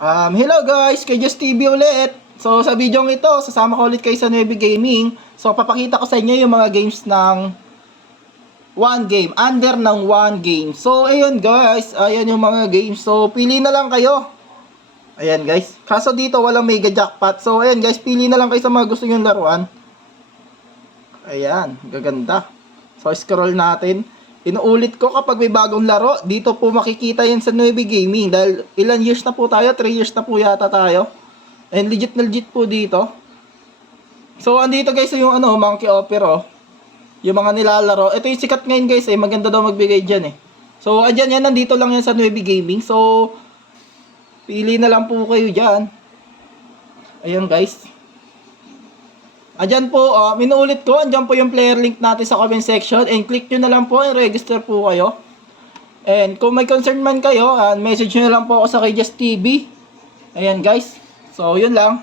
Hello guys, kay Just TV ulit. So sa video ito, sasama ko ulit kayo sa Nuevi Gaming. So papakita ko sa inyo yung mga games ng 1 game, under ng 1 game. So ayun guys, ayan yung mga games. So pili na lang kayo. Ayan guys, kaso dito walang mega jackpot. So ayan guys, pili na lang kayo sa mga gusto nyong laruan. Ayan, gaganda. So scroll natin. Inuulit ko kapag may bagong laro, dito po makikita yan sa Nuevi Gaming. Dahil ilan years na po tayo? 3 years na po yata tayo. And legit na legit po dito. So andito guys yung Monkey Opera. Yung mga nilalaro. Ito yung sikat ngayon guys eh. Maganda daw magbigay dyan eh. So andyan yan, nandito lang yan sa Nuevi Gaming. So pili na lang po kayo dyan. Ayan guys. Andyan po, minuulit ko, andyan po yung player link natin sa comment section. And click nyo na lang po, and register po kayo. And kung may concern man kayo, message nyo na lang po ako sa kay Just TV. Ayan guys. So yun lang.